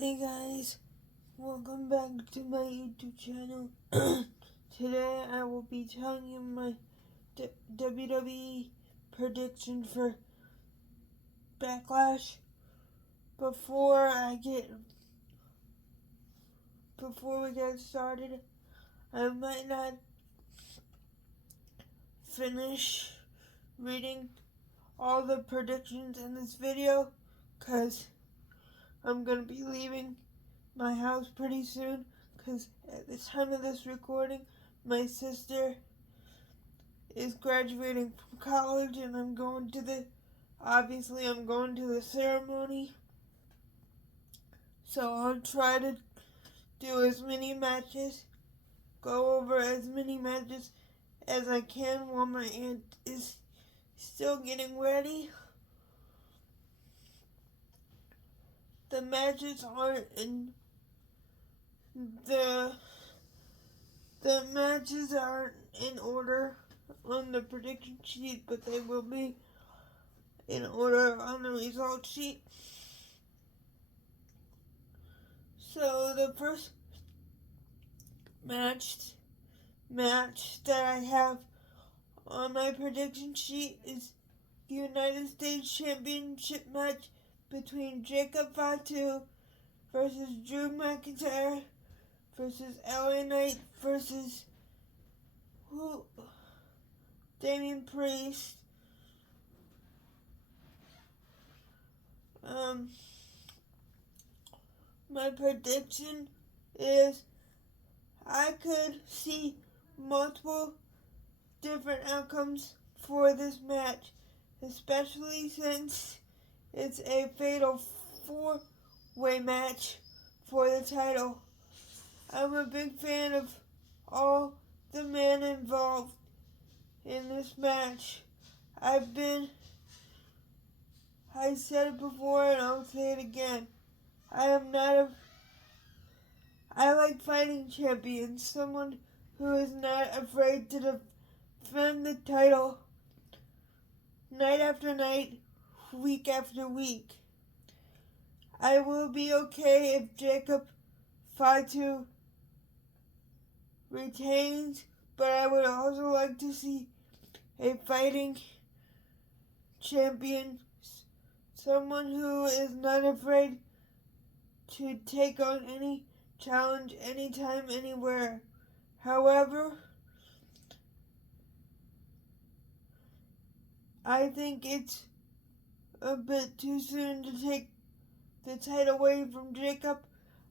Hey guys, welcome back to my YouTube channel. Today I will be telling you my WWE prediction for Backlash. Before we get started, I might not finish reading all the predictions in this video because I'm going to be leaving my house pretty soon, because at the time of this recording my sister is graduating from college and I'm going to the ceremony, so I'll try to do as many matches, go over as many matches as I can while my aunt is still getting ready. The matches aren't in The matches aren't in order on the prediction sheet, but they will be in order on the result sheet. So the first match that I have on my prediction sheet is the United States Championship match between Jacob Fatu versus Drew McIntyre versus LA Knight versus Damian Priest. My prediction is I could see multiple different outcomes for this match, especially since it's a fatal four-way match for the title. I'm a big fan of all the men involved in this match. I said it before and I'll say it again. I like fighting champions, someone who is not afraid to defend the title night after night, week after week. I will be okay if Jacob Fatu retains, but I would also like to see a fighting champion, someone who is not afraid to take on any challenge anytime, anywhere. However, I think it's a bit too soon to take the title away from Jacob.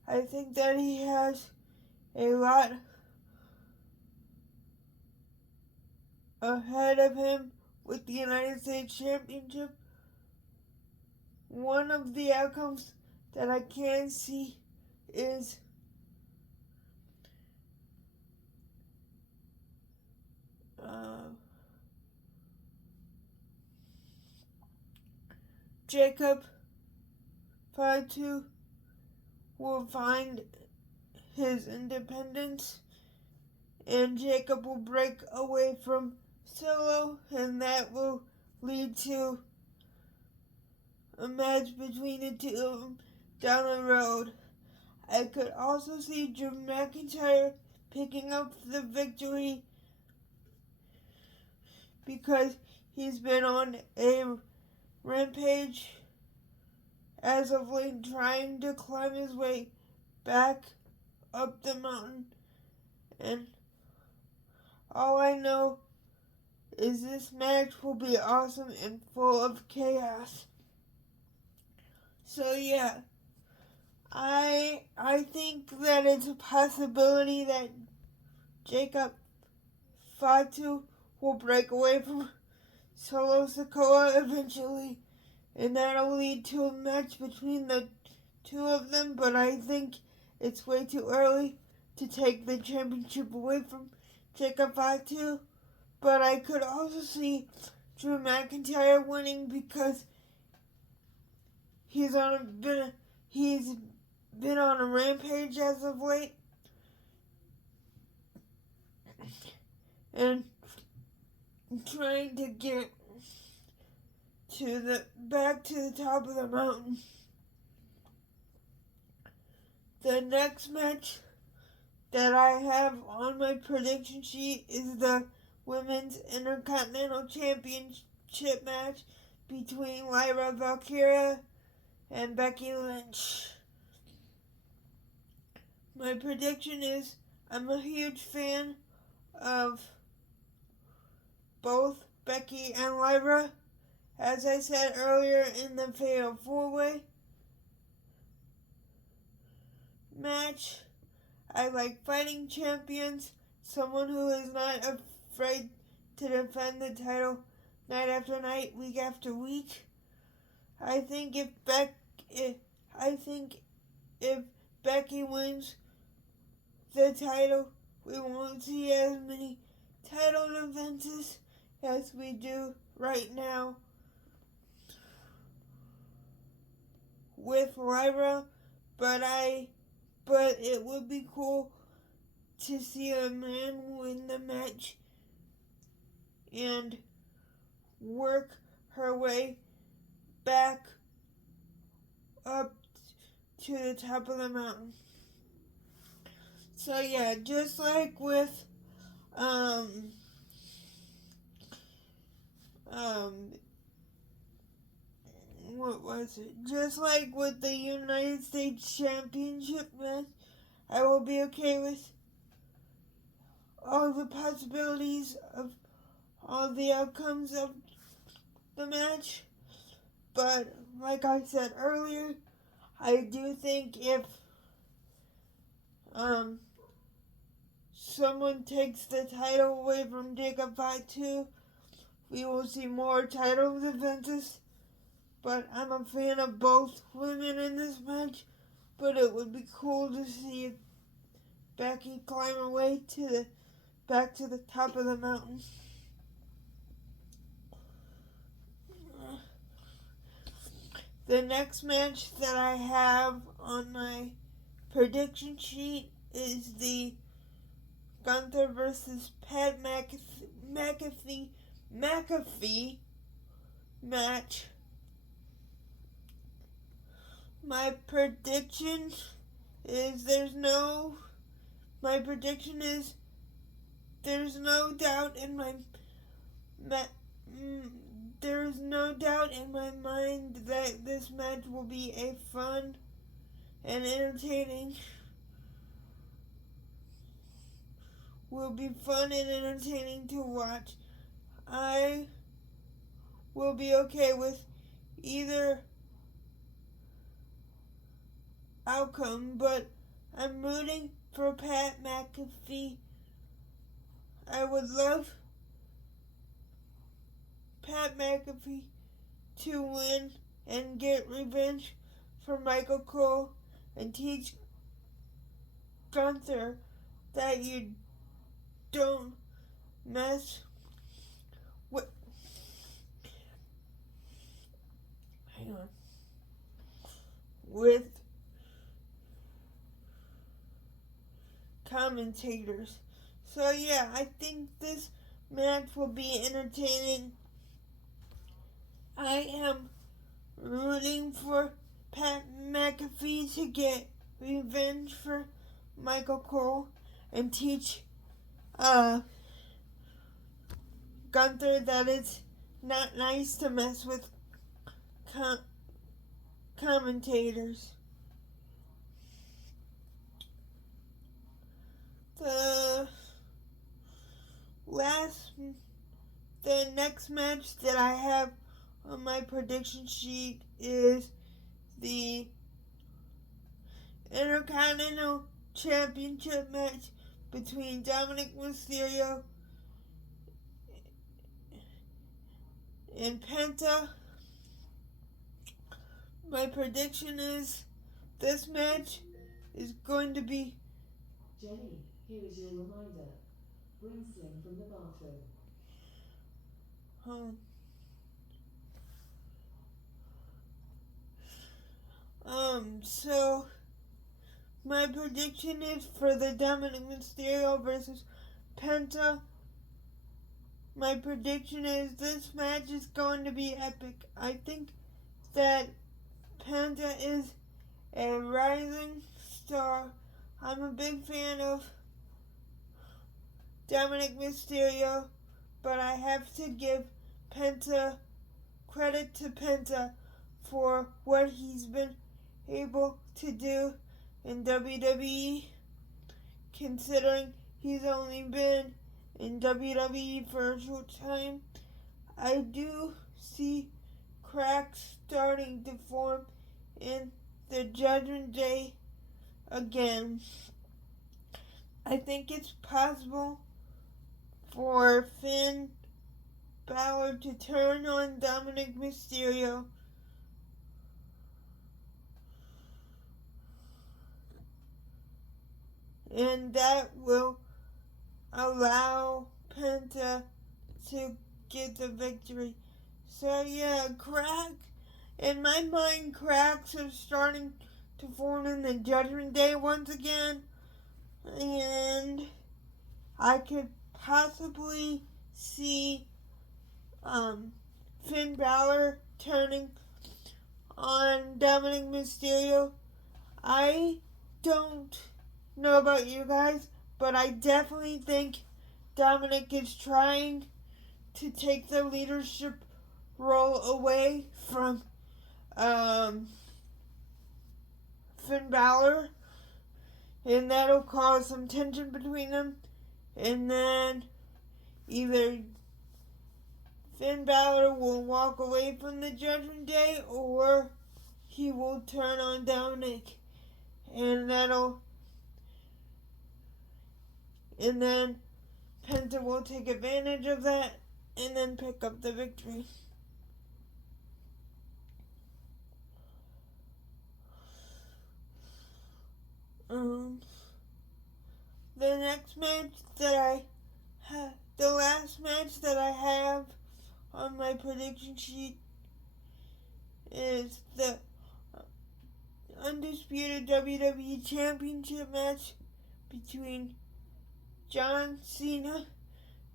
I think that he has a lot ahead of him with the United States Championship. One of the outcomes that I can see is Jacob Fatu will find his independence and Jacob will break away from Solo, and that will lead to a match between the two of them down the road. I could also see Drew McIntyre picking up the victory because he's been on a rampage as of late, trying to climb his way back up the mountain, and all I know is this match will be awesome and full of chaos. So yeah, I think that it's a possibility that Jacob Fatu will break away from Solo Sikoa eventually, and that'll lead to a match between the two of them, but I think it's way too early to take the championship away from Jacob Fatu. But I could also see Drew McIntyre winning because he's been on a rampage as of late, and trying to get back to the top of the mountain. The next match that I have on my prediction sheet is the Women's Intercontinental Championship match between Lyra Valkyria and Becky Lynch. My prediction is I'm a huge fan of both Becky and Lyra. As I said earlier in the Fatal 4-Way match, I like fighting champions, someone who is not afraid to defend the title night after night, week after week. I think if Becky wins the title, we won't see as many title defenses as we do right now with Lyra, but it would be cool to see a man win the match and work her way back up to the top of the mountain. So yeah, just like with what was it? Just like with the United States Championship match, I will be okay with all the possibilities of all the outcomes of the match. But like I said earlier, I do think if someone takes the title away from Jacob Fatu, we will see more title defenses. But I'm a fan of both women in this match. But it would be cool to see Becky climb her way back to the top of the mountain. The next match that I have on my prediction sheet is the Gunther versus Pat McAfee match. My prediction is there's no doubt in my mind that this match will be fun and entertaining to watch. I will be okay with either outcome, but I'm rooting for Pat McAfee. I would love Pat McAfee to win and get revenge for Michael Cole and teach Gunther that you don't mess with commentators. So yeah, I think this match will be entertaining. I am rooting for Pat McAfee to get revenge for Michael Cole and teach Gunther that it's not nice to mess with commentators. The next match that I have on my prediction sheet is the Intercontinental Championship match between Dominic Mysterio and Penta. My prediction is this match is going to be... Jenny, here is your reminder. Bring Slim from the bathroom. So my prediction is for the Dominic Mysterio versus Penta. My prediction is this match is going to be epic. I think that Penta is a rising star. I'm a big fan of Dominic Mysterio, but I have to give credit to Penta for what he's been able to do in WWE, considering he's only been in WWE for a short time. I do see cracks starting to form in the Judgment Day again. I think it's possible for Finn Balor to turn on Dominic Mysterio. And that will allow Penta to get the victory. So yeah, in my mind, cracks are starting to form in the Judgment Day once again. And I could possibly see Finn Balor turning on Dominic Mysterio. I don't know about you guys, but I definitely think Dominic is trying to take the leadership role away from Finn Balor, and that'll cause some tension between them, and then either Finn Balor will walk away from the Judgment Day, or he will turn on Dominic, and then Penta will take advantage of that and then pick up the victory. The next match the last match that I have on my prediction sheet is the undisputed WWE Championship match between John Cena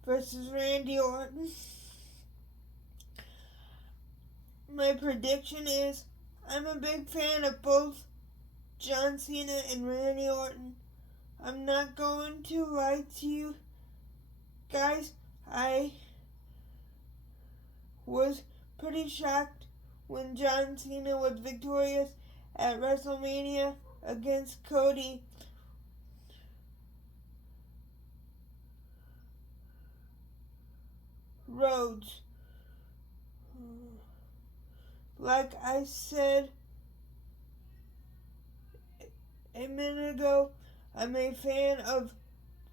versus Randy Orton. My prediction is I'm a big fan of both John Cena and Randy Orton. I'm not going to lie to you guys. I was pretty shocked when John Cena was victorious at WrestleMania against Cody Rhodes. Like I said a minute ago, I'm a fan of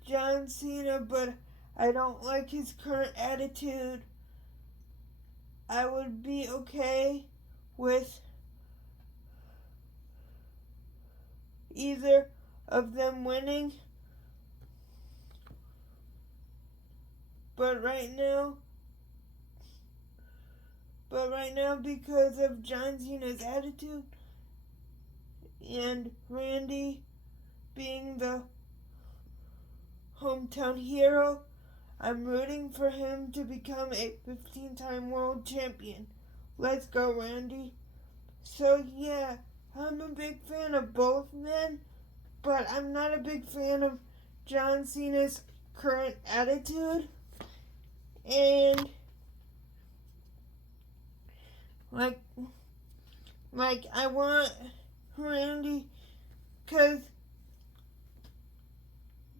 John Cena, but I don't like his current attitude. I would be okay with either of them winning, but right now, because of John Cena's attitude and Randy being the hometown hero, I'm rooting for him to become a 15-time world champion. Let's go, Randy. So yeah, I'm a big fan of both men, but I'm not a big fan of John Cena's current attitude. And like I want Randy, because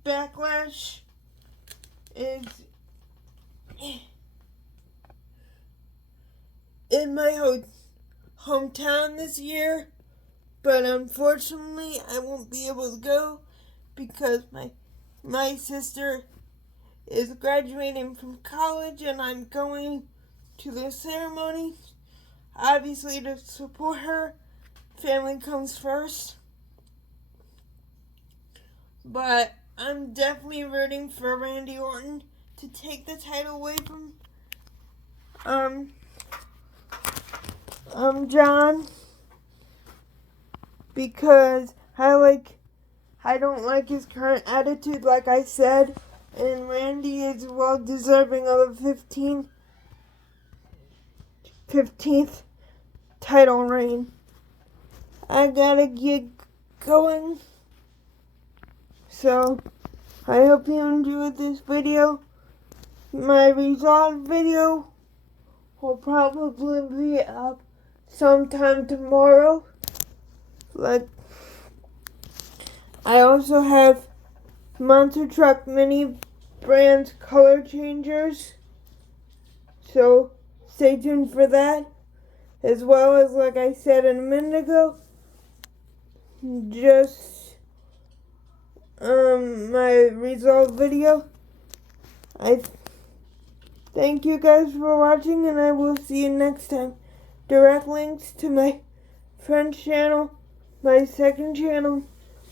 Backlash is in my hometown this year, but unfortunately I won't be able to go because my sister is graduating from college and I'm going to the ceremony, obviously to support her. Family comes first. But I'm definitely rooting for Randy Orton to take the title away from John, because I don't like his current attitude, like I said, and Randy is well deserving of a 15th title reign. I gotta get going, So, I hope you enjoyed this video. My result video will probably be up sometime tomorrow. I also have Monster Truck Mini brand color changers. So, stay tuned for that. As well as, like I said a minute ago, just my result video. I thank you guys for watching, and I will see you next time. Direct links to my friend's channel, my second channel,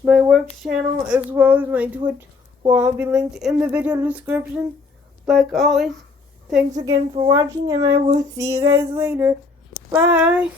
my work's channel, as well as my Twitch will all be linked in the video description. Like always, thanks again for watching, and I will see you guys later. Bye!